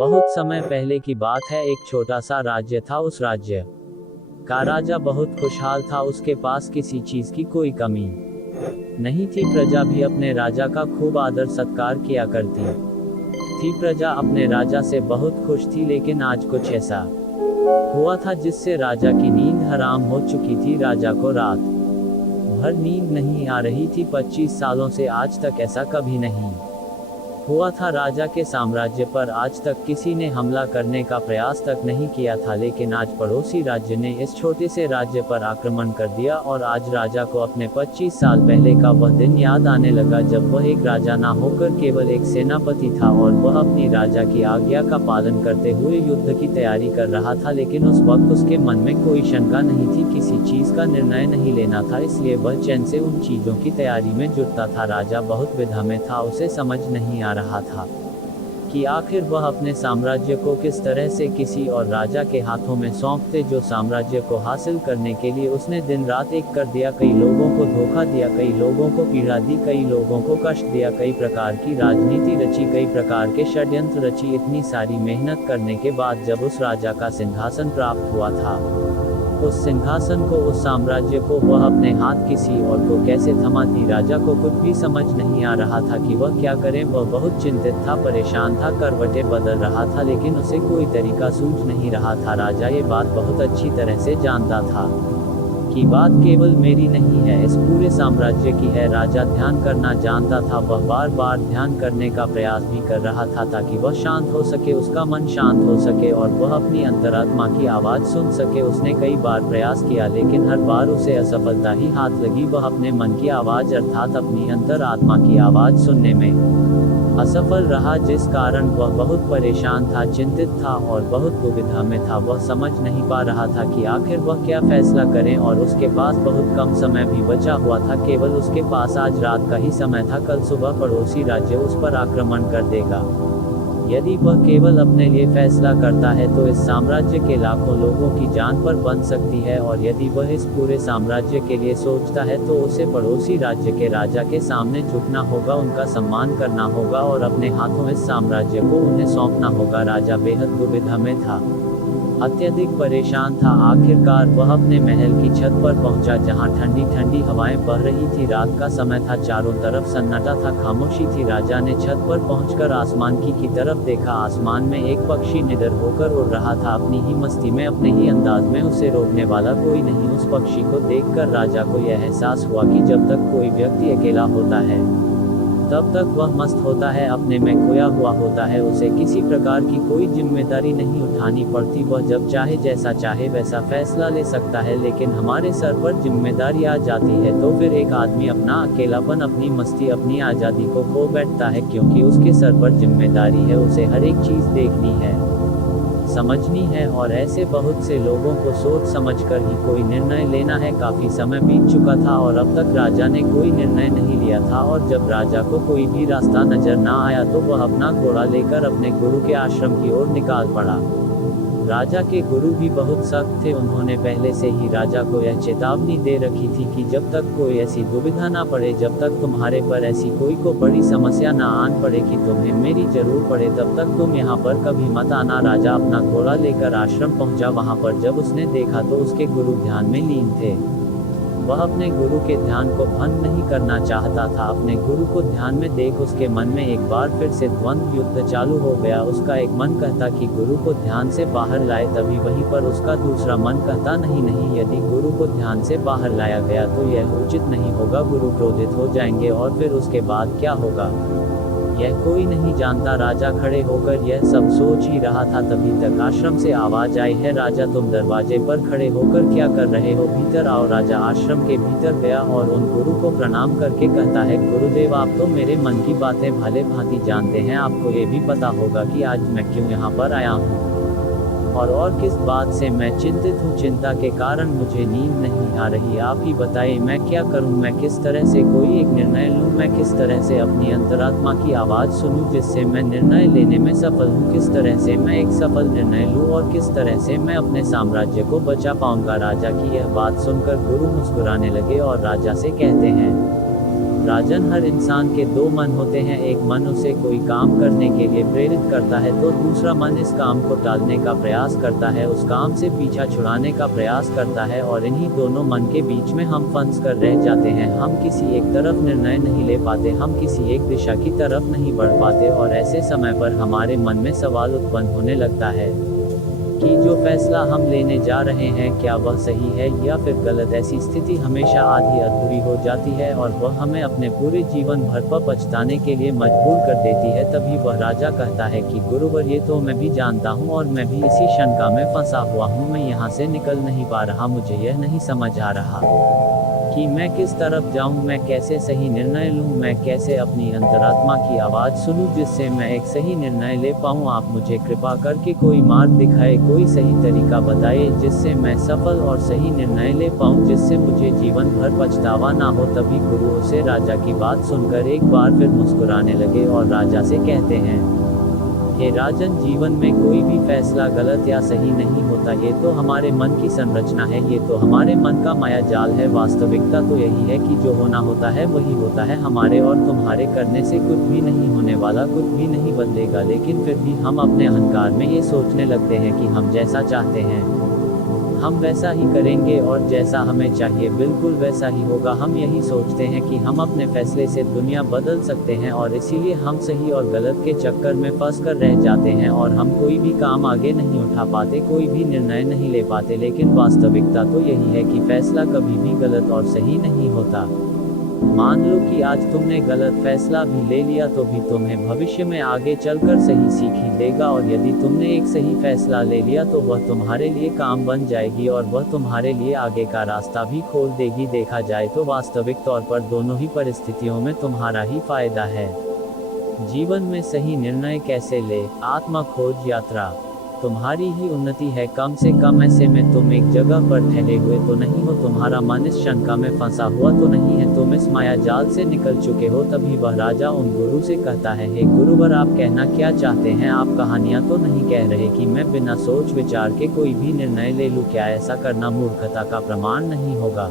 बहुत समय पहले की बात है। एक छोटा सा राज्य था। उस राज्य का राजा बहुत खुशहाल था। उसके पास किसी चीज की कोई कमी नहीं थी। प्रजा भी अपने राजा का खूब आदर सत्कार किया करती थी। प्रजा अपने राजा से बहुत खुश थी, लेकिन आज कुछ ऐसा हुआ था जिससे राजा की नींद हराम हो चुकी थी। राजा को रात भर नींद नहीं आ रही थी। 25 सालों से आज तक ऐसा कभी नहीं हुआ था। राजा के साम्राज्य पर आज तक किसी ने हमला करने का प्रयास तक नहीं किया था, लेकिन आज पड़ोसी राज्य ने इस छोटे से राज्य पर आक्रमण कर दिया। और आज राजा को अपने 25 साल पहले का वह दिन याद आने लगा, जब वह एक राजा ना होकर केवल एक सेनापति था और वह अपनी राजा की आज्ञा का पालन करते हुए युद्ध की तैयारी कर रहा था। लेकिन उस वक्त उसके मन में कोई शंका नहीं थी, किसी चीज का निर्णय नहीं लेना था, इसलिए वह चैन से उन चीजों की तैयारी में जुटता था। राजा बहुत विधा में था। उसे समझ नहीं आ रहा था कि आखिर वह अपने साम्राज्य को किस तरह से किसी और राजा के हाथों में सौंपते, जो साम्राज्य को हासिल करने के लिए उसने दिन रात एक कर दिया। कई लोगों को धोखा दिया, कई लोगों को पीड़ा दी, कई लोगों को कष्ट दिया, कई प्रकार की राजनीति रची, कई प्रकार के षड्यंत्र रची। इतनी सारी मेहनत करने के बाद जब उस राजा का सिंहासन प्राप्त हुआ था, उस सिंहासन को, उस साम्राज्य को वह अपने हाथ किसी और को कैसे थमाती। राजा को कुछ भी समझ नहीं आ रहा था कि वह क्या करे। वह बहुत चिंतित था, परेशान था, करवटें बदल रहा था, लेकिन उसे कोई तरीका सूझ नहीं रहा था। राजा ये बात बहुत अच्छी तरह से जानता था कि बात केवल मेरी नहीं है, इस पूरे साम्राज्य की है। राजा ध्यान करना जानता था। वह बार बार ध्यान करने का प्रयास भी कर रहा था ताकि वह शांत हो सके, उसका मन शांत हो सके और वह अपनी अंतरात्मा की आवाज सुन सके। उसने कई बार प्रयास किया, लेकिन हर बार उसे असफलता ही हाथ लगी। वह अपने मन की आवाज अर्थात अपनी अंतरात्मा की आवाज सुनने में असफल रहा, जिस कारण वह बहुत परेशान था, चिंतित था और बहुत दुविधा में था। वह समझ नहीं पा रहा था कि आखिर वह क्या फैसला करें, और उसके पास बहुत कम समय भी बचा हुआ था। केवल उसके पास आज रात का ही समय था। कल सुबह पड़ोसी राज्य उस पर आक्रमण कर देगा। यदि वह केवल अपने लिए फैसला करता है तो इस साम्राज्य के लाखों लोगों की जान पर बन सकती है, और यदि वह इस पूरे साम्राज्य के लिए सोचता है तो उसे पड़ोसी राज्य के राजा के सामने झुकना होगा, उनका सम्मान करना होगा और अपने हाथों इस साम्राज्य को उन्हें सौंपना होगा। राजा बेहद दुविधा में था, अत्यधिक परेशान था। आखिरकार वह अपने महल की छत पर पहुंचा, जहां ठंडी ठंडी हवाएं बह रही थी। रात का समय था, चारों तरफ सन्नाटा था, खामोशी थी। राजा ने छत पर पहुंचकर आसमान की तरफ देखा। आसमान में एक पक्षी निडर होकर उड़ रहा था, अपनी ही मस्ती में, अपने ही अंदाज में। उसे रोकने वाला कोई नहीं। उस पक्षी को देखकर राजा को यह एहसास हुआ कि जब तक कोई व्यक्ति अकेला होता है तब तक वह मस्त होता है, अपने में खोया हुआ होता है। उसे किसी प्रकार की कोई जिम्मेदारी नहीं उठानी पड़ती। वह जब चाहे, जैसा चाहे वैसा फैसला ले सकता है। लेकिन हमारे सर पर जिम्मेदारी आ जाती है तो फिर एक आदमी अपना अकेलापन, अपनी मस्ती, अपनी आज़ादी को खो बैठता है, क्योंकि उसके सर पर जिम्मेदारी है। उसे हर एक चीज़ देखनी है, समझनी है, और ऐसे बहुत से लोगों को सोच समझकर ही कोई निर्णय लेना है। काफी समय बीत चुका था और अब तक राजा ने कोई निर्णय नहीं लिया था, और जब राजा को कोई भी रास्ता नजर ना आया तो वह अपना घोड़ा लेकर अपने गुरु के आश्रम की ओर निकाल पड़ा। राजा के गुरु भी बहुत सख्त थे। उन्होंने पहले से ही राजा को यह चेतावनी दे रखी थी कि जब तक कोई ऐसी दुविधा ना पड़े, जब तक तुम्हारे पर ऐसी कोई को बड़ी समस्या ना आन पड़े कि तुम्हें मेरी जरूर पड़े, तब तक तुम यहाँ पर कभी मत आना। राजा अपना घोड़ा लेकर आश्रम पहुंचा। वहां पर जब उसने देखा तो उसके गुरु ध्यान में लीन थे। वह अपने गुरु के ध्यान को भंग नहीं करना चाहता था। अपने गुरु को ध्यान में देख उसके मन में एक बार फिर से द्वंद्व युद्ध चालू हो गया। उसका एक मन कहता कि गुरु को ध्यान से बाहर लाए, तभी वहीं पर उसका दूसरा मन कहता नहीं नहीं, यदि गुरु को ध्यान से बाहर लाया गया तो यह उचित नहीं होगा, गुरु क्रोधित हो जाएंगे और फिर उसके बाद क्या होगा यह कोई नहीं जानता। राजा खड़े होकर यह सब सोच ही रहा था, तभी तक आश्रम से आवाज आई है, राजा तुम दरवाजे पर खड़े होकर क्या कर रहे हो, भीतर आओ। राजा आश्रम के भीतर गया और उन गुरु को प्रणाम करके कहता है, गुरुदेव आप तो मेरे मन की बातें भले भांति जानते हैं, आपको ये भी पता होगा कि आज मैं क्यों यहाँ पर आया हूँ और किस बात से मैं चिंतित हूँ। चिंता के कारण मुझे नींद नहीं आ रही। आप ही बताइए मैं क्या करूँ, मैं किस तरह से कोई एक निर्णय लूँ, मैं किस तरह से अपनी अंतरात्मा की आवाज़ सुनूँ जिससे मैं निर्णय लेने में सफल हूँ, किस तरह से मैं एक सफल निर्णय लूँ और किस तरह से मैं अपने साम्राज्य को बचा पाऊँगा। राजा की यह बात सुनकर गुरु मुस्कुराने लगे और राजा से कहते हैं, राजन, हर इंसान के दो मन होते हैं। एक मन उसे कोई काम करने के लिए प्रेरित करता है तो दूसरा मन इस काम को टालने का प्रयास करता है, उस काम से पीछा छुड़ाने का प्रयास करता है, और इन्हीं दोनों मन के बीच में हम फंस कर रह जाते हैं। हम किसी एक तरफ निर्णय नहीं ले पाते, हम किसी एक दिशा की तरफ नहीं बढ़ पाते, और ऐसे समय पर हमारे मन में सवाल उत्पन्न होने लगता है कि जो फैसला हम लेने जा रहे हैं क्या वह सही है या फिर गलत। ऐसी स्थिति हमेशा आधी अधूरी हो जाती है और वह हमें अपने पूरे जीवन भर पर पछताने के लिए मजबूर कर देती है। तभी वह राजा कहता है कि गुरुवर, ये तो मैं भी जानता हूँ और मैं भी इसी शंका में फंसा हुआ हूँ। मैं यहाँ से निकल नहीं पा रहा, मुझे यह नहीं समझ आ रहा कि मैं किस तरफ जाऊं, मैं कैसे सही निर्णय लूं, मैं कैसे अपनी अंतरात्मा की आवाज़ सुनूं जिससे मैं एक सही निर्णय ले पाऊं। आप मुझे कृपा करके कोई मार्ग दिखाए, कोई सही तरीका बताए जिससे मैं सफल और सही निर्णय ले पाऊं, जिससे मुझे जीवन भर पछतावा ना हो। तभी गुरु उसे राजा की बात सुनकर एक बार फिर मुस्कुराने लगे और राजा से कहते हैं, हे राजन, जीवन में कोई भी फैसला गलत या सही नहीं होता। ये तो हमारे मन की संरचना है, ये तो हमारे मन का माया जाल है। वास्तविकता तो यही है कि जो होना होता है वही होता है। हमारे और तुम्हारे करने से कुछ भी नहीं होने वाला, कुछ भी नहीं बदलेगा। लेकिन फिर भी हम अपने अहंकार में ये सोचने लगते हैं कि हम जैसा चाहते हैं हम वैसा ही करेंगे और जैसा हमें चाहिए बिल्कुल वैसा ही होगा। हम यही सोचते हैं कि हम अपने फैसले से दुनिया बदल सकते हैं और इसीलिए हम सही और गलत के चक्कर में फंस कर रह जाते हैं और हम कोई भी काम आगे नहीं उठा पाते, कोई भी निर्णय नहीं ले पाते। लेकिन वास्तविकता तो यही है कि फैसला कभी भी गलत और सही नहीं होता। मान लो कि आज तुमने गलत फैसला भी ले लिया तो भी तुम्हें भविष्य में आगे चलकर सही सीख ही देगा, और यदि तुमने एक सही फैसला ले लिया तो वह तुम्हारे लिए काम बन जाएगी और वह तुम्हारे लिए आगे का रास्ता भी खोल देगी। देखा जाए तो वास्तविक तौर पर दोनों ही परिस्थितियों में तुम्हारा ही फायदा है। जीवन में सही निर्णय कैसे ले, आत्मा खोज यात्रा तुम्हारी ही उन्नति है। कम से कम ऐसे में तुम एक जगह पर ठहरे हुए तो नहीं हो, तुम्हारा मन इस शंका में फंसा हुआ तो नहीं है, तुम इस माया जाल से निकल चुके हो। तभी वह राजा उन गुरु से कहता है, हे गुरुवर, आप कहना क्या चाहते हैं? आप कहानियां तो नहीं कह रहे कि मैं बिना सोच विचार के कोई भी निर्णय ले लूं? क्या ऐसा करना मूर्खता का प्रमाण नहीं होगा?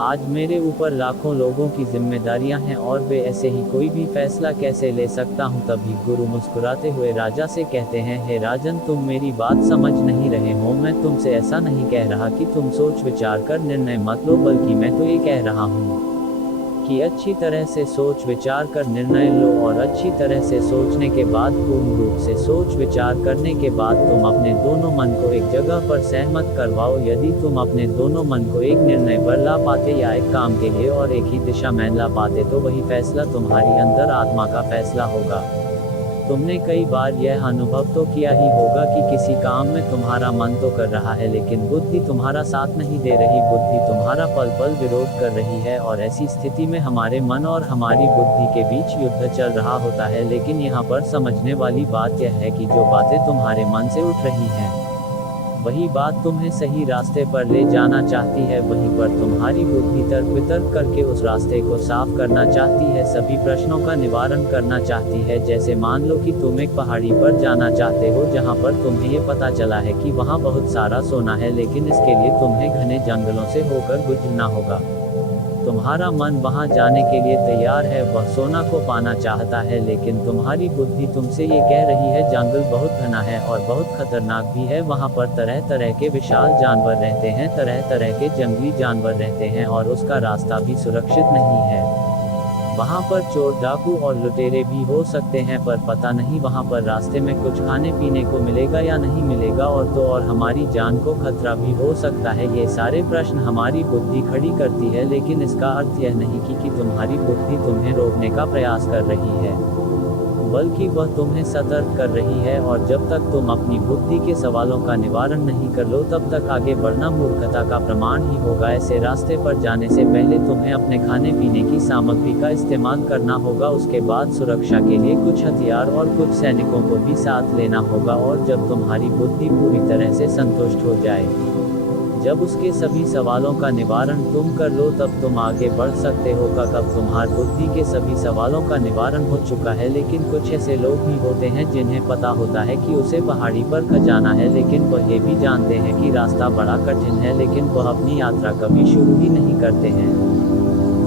आज मेरे ऊपर लाखों लोगों की जिम्मेदारियां हैं और वे ऐसे ही कोई भी फैसला कैसे ले सकता हूं? तभी गुरु मुस्कुराते हुए राजा से कहते हैं, हे राजन, तुम मेरी बात समझ नहीं रहे हो। मैं तुमसे ऐसा नहीं कह रहा कि तुम सोच विचार कर निर्णय मत लो, बल्कि मैं तो ये कह रहा हूँ कि अच्छी तरह से सोच विचार कर निर्णय लो, और अच्छी तरह से सोचने के बाद, पूर्ण रूप से सोच विचार करने के बाद तुम अपने दोनों मन को एक जगह पर सहमत करवाओ। यदि तुम अपने दोनों मन को एक निर्णय पर ला पाते या एक काम के लिए और एक ही दिशा में ला पाते तो वही फैसला तुम्हारी अंतर आत्मा का फैसला होगा। तुमने कई बार यह अनुभव तो किया ही होगा कि किसी काम में तुम्हारा मन तो कर रहा है लेकिन बुद्धि तुम्हारा साथ नहीं दे रही, बुद्धि तुम्हारा पल पल विरोध कर रही है, और ऐसी स्थिति में हमारे मन और हमारी बुद्धि के बीच युद्ध चल रहा होता है। लेकिन यहाँ पर समझने वाली बात यह है कि जो बातें तुम्हारे मन से उठ रही हैं वही बात तुम्हें सही रास्ते पर ले जाना चाहती है। वहीं पर तुम्हारी बुद्धि तर्क वितर्क करके उस रास्ते को साफ करना चाहती है, सभी प्रश्नों का निवारण करना चाहती है। जैसे मान लो कि तुम एक पहाड़ी पर जाना चाहते हो जहां पर तुम्हें ये पता चला है कि वहां बहुत सारा सोना है, लेकिन इसके लिए तुम्हें घने जंगलों से होकर गुजरना होगा। तुम्हारा मन वहां जाने के लिए तैयार है, वह सोना को पाना चाहता है, लेकिन तुम्हारी बुद्धि तुमसे ये कह रही है जंगल बहुत घना है और बहुत खतरनाक भी है, वहां पर तरह तरह के विशाल जानवर रहते हैं, तरह तरह के जंगली जानवर रहते हैं और उसका रास्ता भी सुरक्षित नहीं है। वहां पर चोर डाकू और लुटेरे भी हो सकते हैं, पर पता नहीं वहां पर रास्ते में कुछ खाने पीने को मिलेगा या नहीं मिलेगा, और तो और हमारी जान को खतरा भी हो सकता है। ये सारे प्रश्न हमारी बुद्धि खड़ी करती है, लेकिन इसका अर्थ यह नहीं कि तुम्हारी बुद्धि तुम्हें रोकने का प्रयास कर रही है, बल्कि वह तुम्हें सतर्क कर रही है। और जब तक तुम अपनी बुद्धि के सवालों का निवारण नहीं कर लो तब तक आगे बढ़ना मूर्खता का प्रमाण ही होगा। ऐसे रास्ते पर जाने से पहले तुम्हें अपने खाने पीने की सामग्री का इस्तेमाल करना होगा, उसके बाद सुरक्षा के लिए कुछ हथियार और कुछ सैनिकों को भी साथ लेना होगा, और जब तुम्हारी बुद्धि पूरी तरह से संतुष्ट हो जाए, जब उसके सभी सवालों का निवारण तुम कर लो, तब तुम आगे बढ़ सकते हो। कब तुम्हारी बुद्धि के सभी सवालों का निवारण हो चुका है, लेकिन कुछ ऐसे लोग भी होते हैं जिन्हें पता होता है कि उसे पहाड़ी पर जाना है, लेकिन वह ये भी जानते हैं कि रास्ता बड़ा कठिन है, लेकिन वह अपनी यात्रा कभी शुरू ही नहीं करते हैं।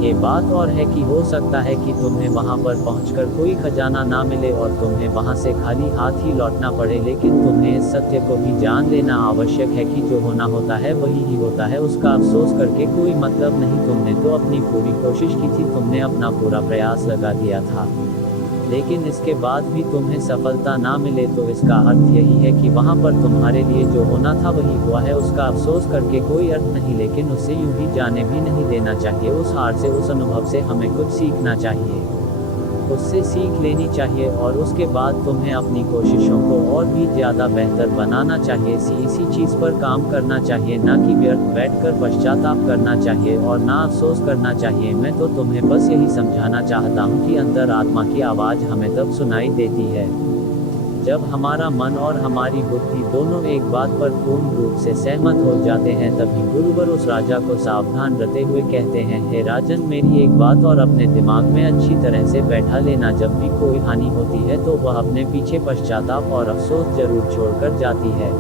ये बात और है कि हो सकता है कि तुम्हें वहां पर पहुंचकर कोई खजाना ना मिले और तुम्हें वहां से खाली हाथ ही लौटना पड़े, लेकिन तुम्हें इस सत्य को भी जान लेना आवश्यक है कि जो होना होता है वही ही होता है, उसका अफसोस करके कोई मतलब नहीं। तुमने तो अपनी पूरी कोशिश की थी, तुमने अपना पूरा प्रयास लगा दिया था, लेकिन इसके बाद भी तुम्हें सफलता ना मिले तो इसका अर्थ यही है कि वहां पर तुम्हारे लिए जो होना था वही हुआ है। उसका अफसोस करके कोई अर्थ नहीं, लेकिन उसे यूं ही जाने भी नहीं देना चाहिए। उस हार से, उस अनुभव से हमें कुछ सीखना चाहिए, उससे सीख लेनी चाहिए और उसके बाद तुम्हें अपनी कोशिशों को और भी ज़्यादा बेहतर बनाना चाहिए। इसी चीज़ पर काम करना चाहिए, ना कि व्यर्थ बैठकर पश्चाताप करना चाहिए और ना अफसोस करना चाहिए। मैं तो तुम्हें बस यही समझाना चाहता हूँ कि अंदर आत्मा की आवाज़ हमें तब सुनाई देती है जब हमारा मन और हमारी बुद्धि दोनों एक बात पर पूर्ण रूप से सहमत हो जाते हैं। तभी गुरुवर उस राजा को सावधान रहते हुए कहते हैं, हे राजन, मेरी एक बात और अपने दिमाग में अच्छी तरह से बैठा लेना, जब भी कोई हानि होती है तो वह अपने पीछे पश्चाताप और अफसोस जरूर छोड़कर जाती है।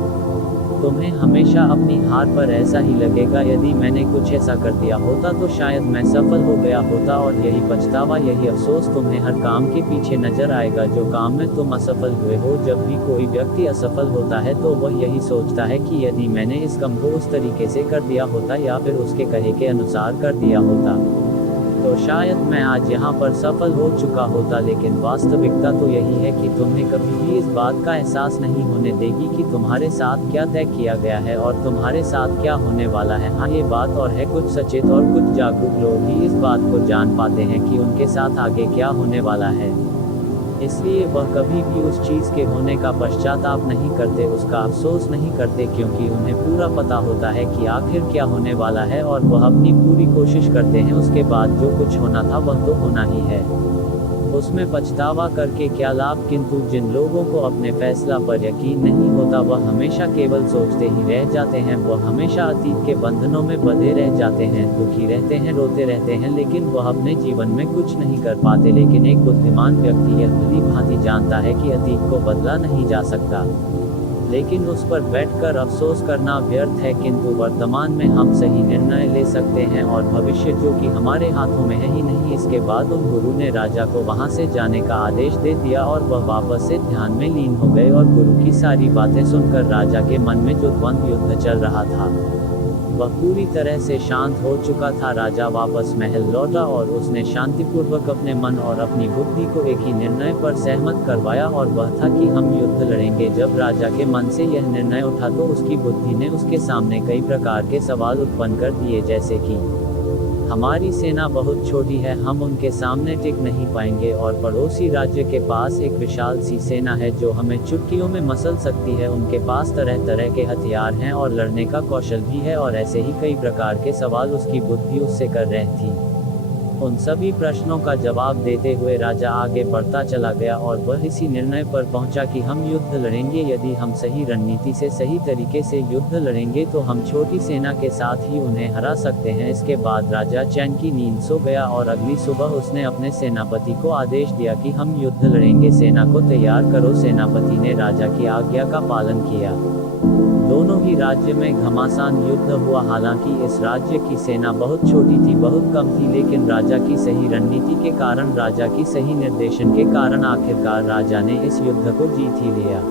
तुम्हें हमेशा अपनी हार पर ऐसा ही लगेगा, यदि मैंने कुछ ऐसा कर दिया होता तो शायद मैं सफल हो गया होता, और यही पछतावा, यही अफसोस तुम्हें हर काम के पीछे नजर आएगा जो काम में तुम असफल हुए हो। जब भी कोई व्यक्ति असफल होता है तो वह यही सोचता है कि यदि मैंने इस काम को उस तरीके से कर दिया होता या फिर उसके कहे के अनुसार कर दिया होता तो शायद मैं आज यहाँ पर सफल हो चुका होता। लेकिन वास्तविकता तो यही है कि तुम्हें कभी भी इस बात का एहसास नहीं होने देगी कि तुम्हारे साथ क्या तय किया गया है और तुम्हारे साथ क्या होने वाला है। हाँ, ये बात और है, कुछ सचेत और कुछ जागरूक लोग ही इस बात को जान पाते हैं कि उनके साथ आगे क्या होने वाला है, इसलिए वह कभी भी उस चीज़ के होने का पश्चाताप नहीं करते, उसका अफसोस नहीं करते, क्योंकि उन्हें पूरा पता होता है कि आखिर क्या होने वाला है और वह अपनी पूरी कोशिश करते हैं। उसके बाद जो कुछ होना था वह तो होना ही है, उसमें पछतावा करके क्या लाभ। किंतु जिन लोगों को अपने फैसला पर यकीन नहीं होता वह हमेशा केवल सोचते ही रह जाते हैं, वह हमेशा अतीत के बंधनों में बंधे रह जाते हैं, दुखी रहते हैं, रोते रहते हैं, लेकिन वह अपने जीवन में कुछ नहीं कर पाते। लेकिन एक बुद्धिमान व्यक्ति यह भली भांति जानता है कि अतीत को बदला नहीं जा सकता, लेकिन उस पर बैठकर अफसोस करना व्यर्थ है, किंतु वर्तमान में हम सही निर्णय ले सकते हैं और भविष्य जो कि हमारे हाथों में है ही नहीं। इसके बाद उन गुरु ने राजा को वहां से जाने का आदेश दे दिया और वह वापस से ध्यान में लीन हो गए और गुरु की सारी बातें सुनकर राजा के मन में जो द्वंद्व युद्ध चल रहा था वह पूरी तरह से शांत हो चुका था। राजा वापस महल लौटा और उसने शांतिपूर्वक अपने मन और अपनी बुद्धि को एक ही निर्णय पर सहमत करवाया और वह था कि हम युद्ध लड़ेंगे। जब राजा के मन से यह निर्णय उठा तो उसकी बुद्धि ने उसके सामने कई प्रकार के सवाल उत्पन्न कर दिए, जैसे कि हमारी सेना बहुत छोटी है, हम उनके सामने टिक नहीं पाएंगे, और पड़ोसी राज्य के पास एक विशाल सी सेना है जो हमें चुटकियों में मसल सकती है, उनके पास तरह तरह के हथियार हैं और लड़ने का कौशल भी है, और ऐसे ही कई प्रकार के सवाल उसकी बुद्धि उससे कर रही थी। उन सभी प्रश्नों का जवाब देते हुए राजा आगे बढ़ता चला गया और वह इसी निर्णय पर पहुंचा कि हम युद्ध लड़ेंगे। यदि हम सही रणनीति से, सही तरीके से युद्ध लड़ेंगे तो हम छोटी सेना के साथ ही उन्हें हरा सकते हैं। इसके बाद राजा चैन की नींद सो गया और अगली सुबह उसने अपने सेनापति को आदेश दिया कि हम युद्ध लड़ेंगे, सेना को तैयार करो। सेनापति ने राजा की आज्ञा का पालन किया। दोनों ही राज्य में घमासान युद्ध हुआ। हालांकि इस राज्य की सेना बहुत छोटी थी, बहुत कम थी, लेकिन राजा की सही रणनीति के कारण, राजा की सही निर्देशन के कारण आखिरकार राजा ने इस युद्ध को जीत ही लिया।